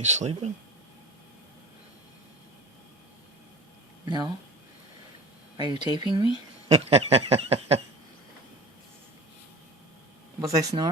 You sleeping? No. Are you taping me? Was I snoring?